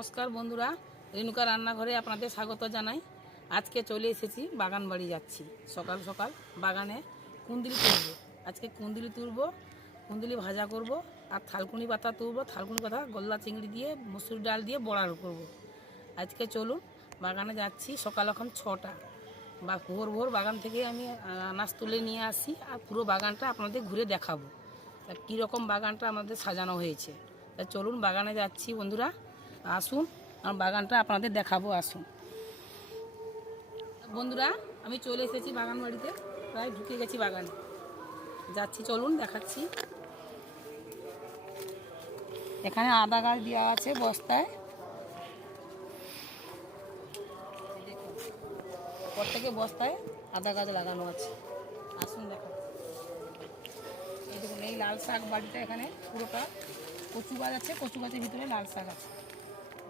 নমস্কার বন্ধুরা, রেণুকা রান্নাঘরে আপনাদের স্বাগত জানাই। আজকে চলে এসেছি বাগান বাড়ি যাচ্ছি। সকাল সকাল বাগানে কুন্দুলি তুলব। আজকে কুন্দুলি তুলব, কুন্দুলি ভাজা করব আর থালকুনি পাতা তুলব। থালকুনি পাতা গলদা চিংড়ি দিয়ে মসুর ডাল দিয়ে বড়া করব। আজকে চলুন বাগানে যাচ্ছি। সকাল এখন 6টা বা ভোর ভোর বাগান থেকে আমি আনাজ তুলে নিয়ে আসি আর পুরো বাগানটা আপনাদের ঘুরে দেখাবো কীরকম বাগানটা আমাদের সাজানো হয়েছে। তা চলুন বাগানে যাচ্ছি বন্ধুরা, আসুন আর বাগানটা আপনাদের দেখাবো। আসুন বন্ধুরা, আমি চলে এসেছি বাগান বাড়িতে, প্রায় ঢুকে গেছি বাগানে, যাচ্ছি চলুন দেখাচ্ছি। এখানে আদা গাছ দেওয়া আছে বস্তায়, প্রত্যেকে বস্তায় আদা গাছ লাগানো আছে। আসুন দেখা, এই দেখুন এই লাল শাক বাড়িটা, এখানে পুরোটা কচু গাছ আছে, কচু গাছের ভিতরে লাল শাক আছে।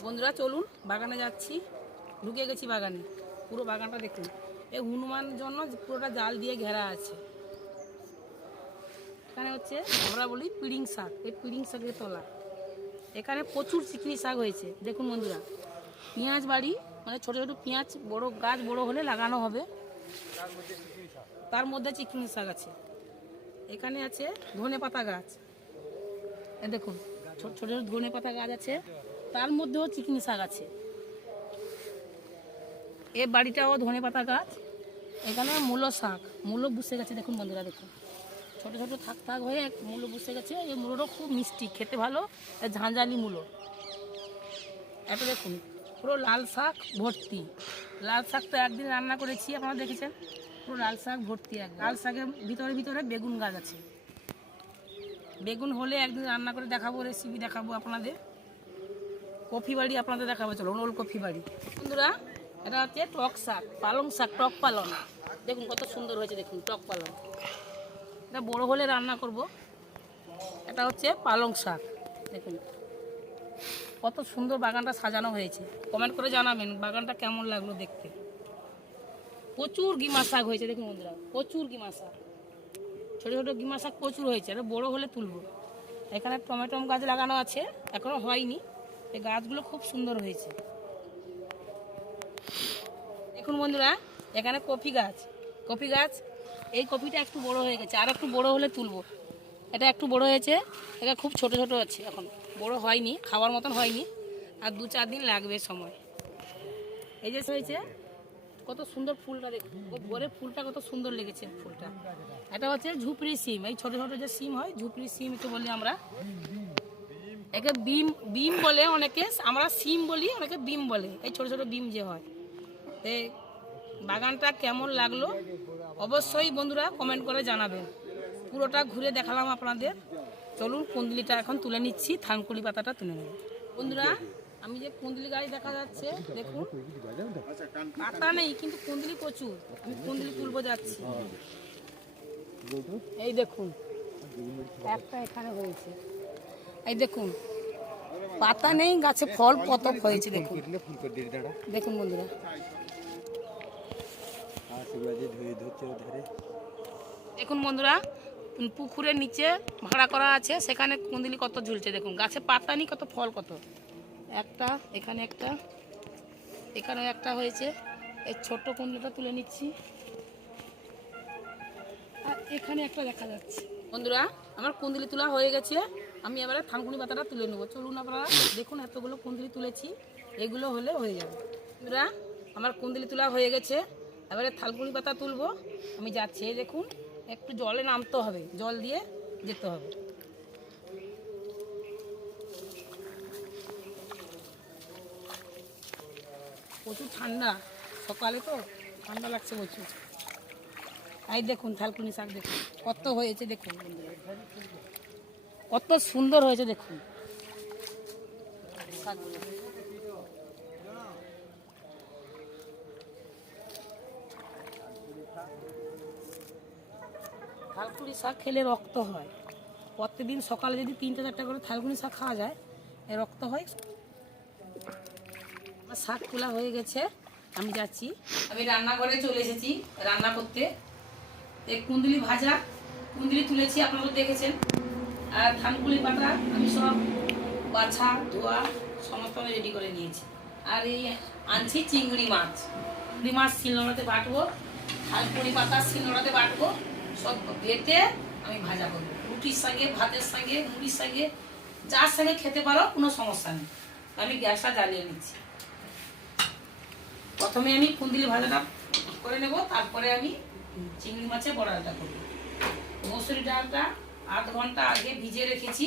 বন্ধুরা চলুন বাগানে যাচ্ছি, ঢুকে গেছি বাগানে। পুরো বাগানটা দেখুন, এই হনুমান জন্য পুরোটা জাল দিয়ে ঘেরা আছে। এখানে হচ্ছে আমরা বলি পিড়িং শাক, এই পিড়িং শাকের তলা। এখানে প্রচুর চিকনি শাক হয়েছে দেখুন বন্ধুরা। পেঁয়াজ বাড়ি, মানে ছোটো ছোটো পেঁয়াজ বড় গাছ বড় হলে লাগানো হবে, তার মধ্যে চিকনি শাক আছে। এখানে আছে ধনে পাতা গাছ, এ দেখুন ছোট ছোট ধনে পাতা গাছ আছে, তার মধ্যেও চিকনি শাক আছে। এ বাড়িটাও ধনে পাতা গাছ। এখানে মূলো শাক, মূলো বসে গেছে দেখুন বন্ধুরা, দেখুন ছোট ছোট থাক থাক হয়ে মূলো বসে গেছে। এই মূলোটা খুব মিষ্টি, খেতে ভালো, ঝাঁঝালি মূলো। এটা দেখুন পুরো লাল শাক ভর্তি। লাল শাক তো একদিন রান্না করেছি, আপনারা দেখেছেন, পুরো লাল শাক ভর্তি। লাল শাকের ভিতরে ভিতরে বেগুন গাছ আছে। বেগুন হলে একদিন রান্না করে দেখাবো, রেসিপি দেখাবো আপনাদের। কফি বাড়ি আপনাদের দেখাবো, চলো ওল কফি বাড়ি। বন্ধুরা এটা হচ্ছে টক শাক, পালং শাক, টক পালং। দেখুন কত সুন্দর হয়েছে, দেখুন টক পালং। এটা বড় হলে রান্না করব। এটা হচ্ছে পালং শাক, দেখুন কত সুন্দর বাগানটা সাজানো হয়েছে। কমেন্ট করে জানাবেন বাগানটা কেমন লাগলো দেখতে। প্রচুর গিমা শাক হয়েছে দেখুন বন্ধুরা, প্রচুর গিমা শাক, ছোটো ছোটো গিমা শাক প্রচুর হয়েছে। এটা বড় হলে তুলব। এখানে টমেটো গাছ লাগানো আছে, এখনো হয়নি। এই গাছগুলো খুব সুন্দর হয়েছে দেখুন বন্ধুরা। এখানে কফি গাছ, কফি গাছ, এই কফিটা একটু বড় হয়ে গেছে, আর একটু বড় হলে তুলব। এটা একটু বড় হয়েছে, এটা খুব ছোট ছোট আছে, এখন বড় হয়নি, খাওয়ার মতন হয়নি, আর 2-4 দিন লাগবে সময়। এই যে হয়েছে কত সুন্দর ফুলটা, দেখুন ভোরে ফুলটা কত সুন্দর লেগেছে ফুলটা। এটা হচ্ছে ঝুপড়ি সিম, এই ছোট ছোট যে সিম হয় ঝুপড়ি সিম তো বলি আমরা। একে বিম বিম বলে অনেকে, আমরা সিম বলি, অনেকে বিম বলে। এই ছোট ছোট বিম যে হয়। এই বাগানটা কেমন লাগলো অবশ্যই বন্ধুরা কমেন্ট করে জানাবেন। পুরোটা ঘুরে দেখালাম আপনাদের। চলুন কুন্দুলিটা এখন তুলে নিচ্ছি, থানকুনি পাতাটা তুলে নেব। বন্ধুরা আমি যে কুন্দুলি গাছ দেখা যাচ্ছে দেখুন, পাতা নেই কিন্তু কুন্দুলি প্রচুর। আমি কুন্দুলি তুলবো যাচ্ছি। এই দেখুন একটা এখানে হয়েছে, এই দেখুন পাতা নেই, গাছে ফল কত হয়েছে দেখুন। দেখুন বন্ধুরা, দেখুন বন্ধুরা পুকুরের নিচে ভাড়া করা আছে, সেখানে কুন্দুলি কত ঝুলছে দেখুন। গাছে পাতা নেই, কত ফল কত। একটা এখানে, একটা এখানে একটা হয়েছে। এই ছোট্ট কুন্দুলিটা তুলে নিচ্ছি, আর এখানে একটা দেখা যাচ্ছে। বন্ধুরা আমার কুন্দুলি তোলা হয়ে গেছে, আমি এবারে থানকুনি পাতাটা তুলে নেবো। চলুন আপনারা দেখুন, এতগুলো কুন্দুলি তুলেছি, এগুলো হলে হয়ে যাবে। বন্ধুরা আমার কুন্দুলি তোলা হয়ে গেছে, এবারে থানকুনি পাতা তুলবো। আমি যাচ্ছি, এই দেখুন একটু জলে নামতে হবে, জল দিয়ে যেতে হবে। প্রচুর ঠান্ডা, সকালে তো ঠান্ডা লাগছে প্রচুর। এই দেখুন থালকুনি শাক দেখুন কত হয়েছে, দেখুন কত সুন্দর হয়েছে দেখুন শাকগুলো। থালকুনি শাক খেলে রক্ত হয়। প্রত্যেকদিন সকালে যদি 3-4টা করে থালকুনি শাক খাওয়া যায়, এ রক্ত হয়। আমার শাক তোলা হয়ে গেছে, আমি যাচ্ছি। আমি রান্নাঘরে চলে এসেছি রান্না করতে। এই কুন্দুলি ভাজা, কুন্দুলি তুলেছি আপনারা দেখেছেন, আর থানকুনি পাতা আমি সব বাছা ধোয়া সমস্ত আমি রেডি করে নিয়েছি। আর এই আনছি চিংড়ি মাছ। চিংড়ি মাছ শিলনোড়াতে বাটবো, থানকুনি পাতা শিলনোড়াতে বাটবো, সব বেটে আমি ভাজা করবো। রুটির সঙ্গে, ভাতের সঙ্গে, মুড়ির সঙ্গে, যার সঙ্গে খেতে পারো কোনো সমস্যা নেই। আমি গ্যাসটা জ্বালিয়ে নিচ্ছি। প্রথমে আমি কুন্দুলি ভাজাটা করে নেব, তারপরে আমি চিংড়ি মাছের বড়াটা করব। মসুরি ডালটা 8 ঘন্টা আগে ভিজিয়ে রেখেছি।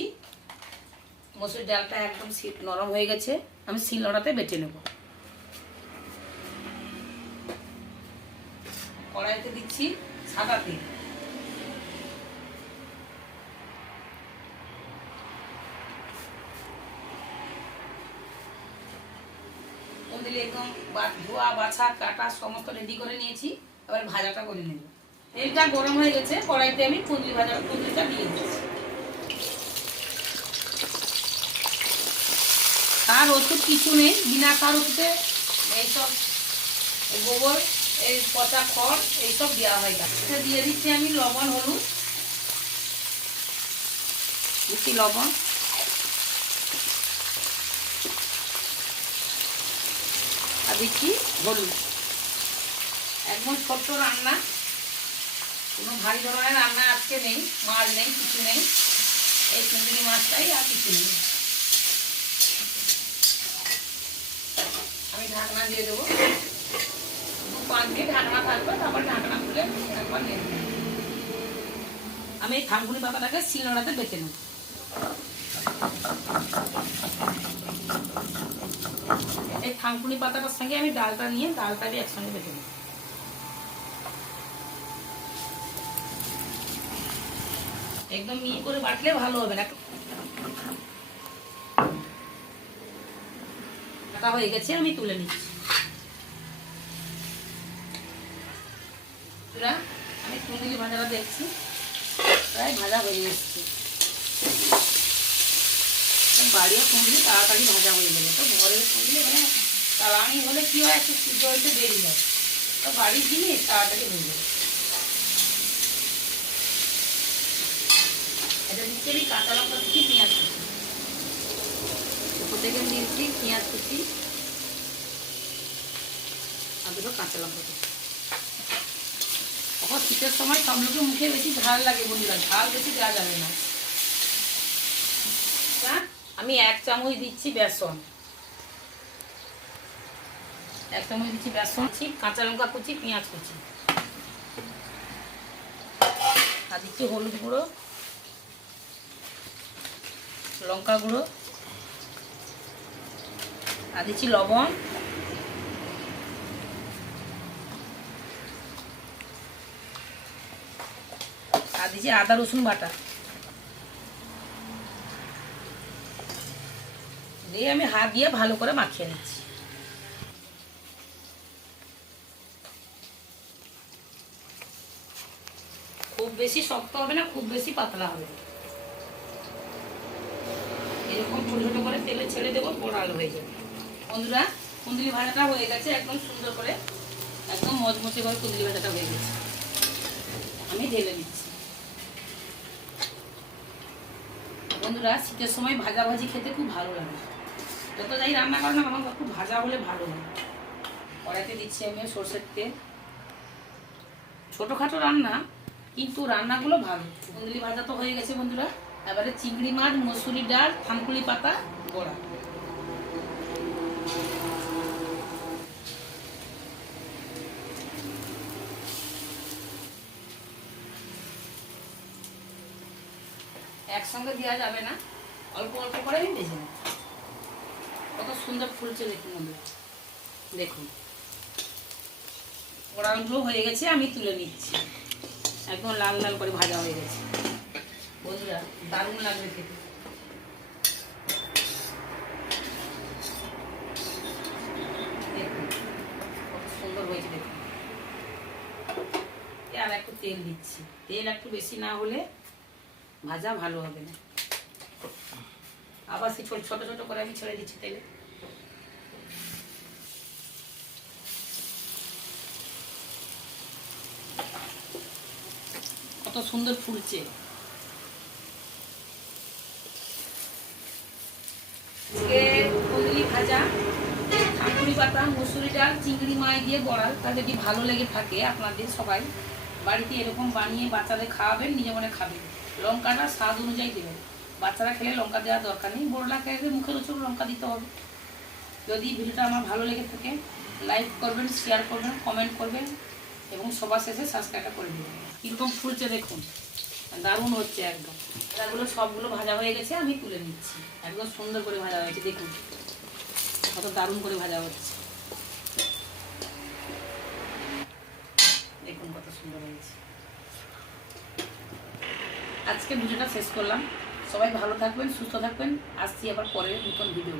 মসুরি ডালটা একদম নরম হয়ে গেছে, আমি শিলনোড়াতে বেটে নেব। কড়াইতে দিচ্ছি সাদা তেল। কুন্দুলি একদম ধোয়া, বাছা, কাটা সমস্ত রেডি করে নিয়েছি। এবার ভাজাটা করে নেব। তেলটা গরম হয়ে গেছে, কড়াইতে আমি কুন্দুলিটা দিয়ে দিচ্ছি। সার ওষুধ কিছু নেই, বিনা সার ওষুধে এইসব গোবর, এই পচা খড় এইসব দেওয়া হয়। এটা দিয়ে দিচ্ছি আমি লবণ, হলুদ দিচ্ছি, লবণ আর দিচ্ছি হলুদ। একদম ছোট্ট রান্না, কোনো ভারী ধরনের রান্না আজকে নেই, মাছ নেই, কিছু নেই, এই চিংড়ি মাছটাই, আর কিছু নেই। আমি ঢাকনা দিয়ে দেবো, 2-5 মিনিট ঢাকনা থাকবে, তারপর ঢাকনা খুলে একবার নেড়ে দেবো। আমি এই থানকুনি পাতাটাকে শিলনোড়াতে বেটে নেব। এই থানকুনি পাতাটার সঙ্গে আমি ডালটা নিয়ে ডালটাকে একসঙ্গে বেটে নেব। একদম মিহি করে বাটলে ভালো হবে না। কাটা হয়ে গেছে, আমি তুলে নিচ্ছি। আমি কুন্দুলি ভাজাটা দেখছি, প্রায় ভাজা হয়ে এসছে। বাড়িও কুন্দুলি তাড়াতাড়ি ভাজা হয়ে গেলে, তো ঘরের কুন্দুলি মানে তাড়াতাড়ি হলে কি হয়, একটু সিদ্ধ হইতে দেরি হয়, তো বাড়ির জিনিস তাড়াতাড়ি হয়ে যাবে। এটা দিচ্ছি আমি কাঁচা লঙ্কা কুচি, পেঁয়াজ কুচি, উপর থেকে দিচ্ছি পেঁয়াজ কুচি আর দুটো কাঁচা লঙ্কা কুচি। এখন শীতের সময় সব লোকের মুখে বেশি ঝাল লাগে, বন্ধুরা ঝাল বেশি দেওয়া যাবে না। আমি 1 চামচ দিচ্ছি বেসন, 1 চামচ দিচ্ছি বেসন, কাঁচা লঙ্কা কুচি, পেঁয়াজ কুচি, আর দিচ্ছি হলুদ গুঁড়ো, লঙ্কা গুঁড়ো, আর দিচ্ছি লবণ, আর দিচ্ছি আদা রসুন বাটা দিয়ে আমি হাত দিয়ে ভালো করে মাখিয়ে নিচ্ছি। খুব বেশি শক্ত হবে না, খুব বেশি পাতলা হবে না, এরকম ছোট ছোট করে তেলে ছেড়ে দেবো, বড়াল হয়ে যাবে। বন্ধুরা কুন্দুলি ভাজাটা হয়ে গেছে, একদম সুন্দর করে, একদম মচমচে করে কুন্দুলি ভাজাটা হয়ে গেছে। আমি ঢেলে নিচ্ছি। বন্ধুরা শীতের সময় ভাজাভাজি খেতে খুব ভালো লাগে, যত যাই রান্না করে না আমার খুব ভাজা হলে ভালো হয়। কড়াইতে দিচ্ছি আমি সরষের তেল। ছোটোখাটো রান্না, কিন্তু রান্নাগুলো ভালো। কুন্দুলি ভাজা তো হয়ে গেছে বন্ধুরা, এবারে চিংড়ি মাছ, মসুরি ডাল, থানকুনি পাতা, বড়া। একসঙ্গে দেওয়া যাবে না, অল্প অল্প করে আমি ভেজে নেব। কত সুন্দর ফুলছে দেখুন বন্ধুরা, দেখুন বড়াগুলো হয়ে গেছে, আমি তুলে নিচ্ছি। একদম লাল লাল করে ভাজা হয়ে গেছে বন্ধুরা, দারুণ লাগবে খেতে। দেখুন কত সুন্দর হয়েছে দেখুন। আর একটু তেল দিচ্ছি, তেল একটু বেশি না হলে ভাজা ভালো হবে না। আবার সেই ছোট ছোট করে আমি ছেড়ে দিচ্ছি তেলে। কত সুন্দর ফুলছে। আজকে ভাজা থাকুড়ি পাতা, মসুরি ডাল, চিংড়ি মাছ দিয়ে বড়া। তা যদি ভালো লেগে থাকে আপনাদের সবাই বাড়িতে এরকম বানিয়ে বাচ্চাদের খাওয়াবেন, নিজে মনে খাবেন। লঙ্কাটা স্বাদ অনুযায়ী দেবেন, বাচ্চারা খেলে লঙ্কা দেওয়ার দরকার নেই, বড়লা খেলে মুখের উপর লঙ্কা দিতে হবে। যদি ভিডিওটা আমার ভালো লেগে থাকে লাইক করবেন, শেয়ার করবেন, কমেন্ট করবেন এবং সবার শেষে সাবস্ক্রাইবটা করে দেবেন। কীরকম ফুলছে দেখুন, দারুণ হচ্ছে একদম। এগুলো সবগুলো ভাজা হয়ে গেছে, আমি তুলে নিচ্ছি। একদম সুন্দর করে ভাজা হয়েছে, দেখুন কত দারুণ করে ভাজা হচ্ছে, দেখুন কত সুন্দর হয়েছে। আজকে ভিডিওটা শেষ করলাম, সবাই ভালো থাকবেন, সুস্থ থাকবেন। আসছি আবার পরের নতুন ভিডিও।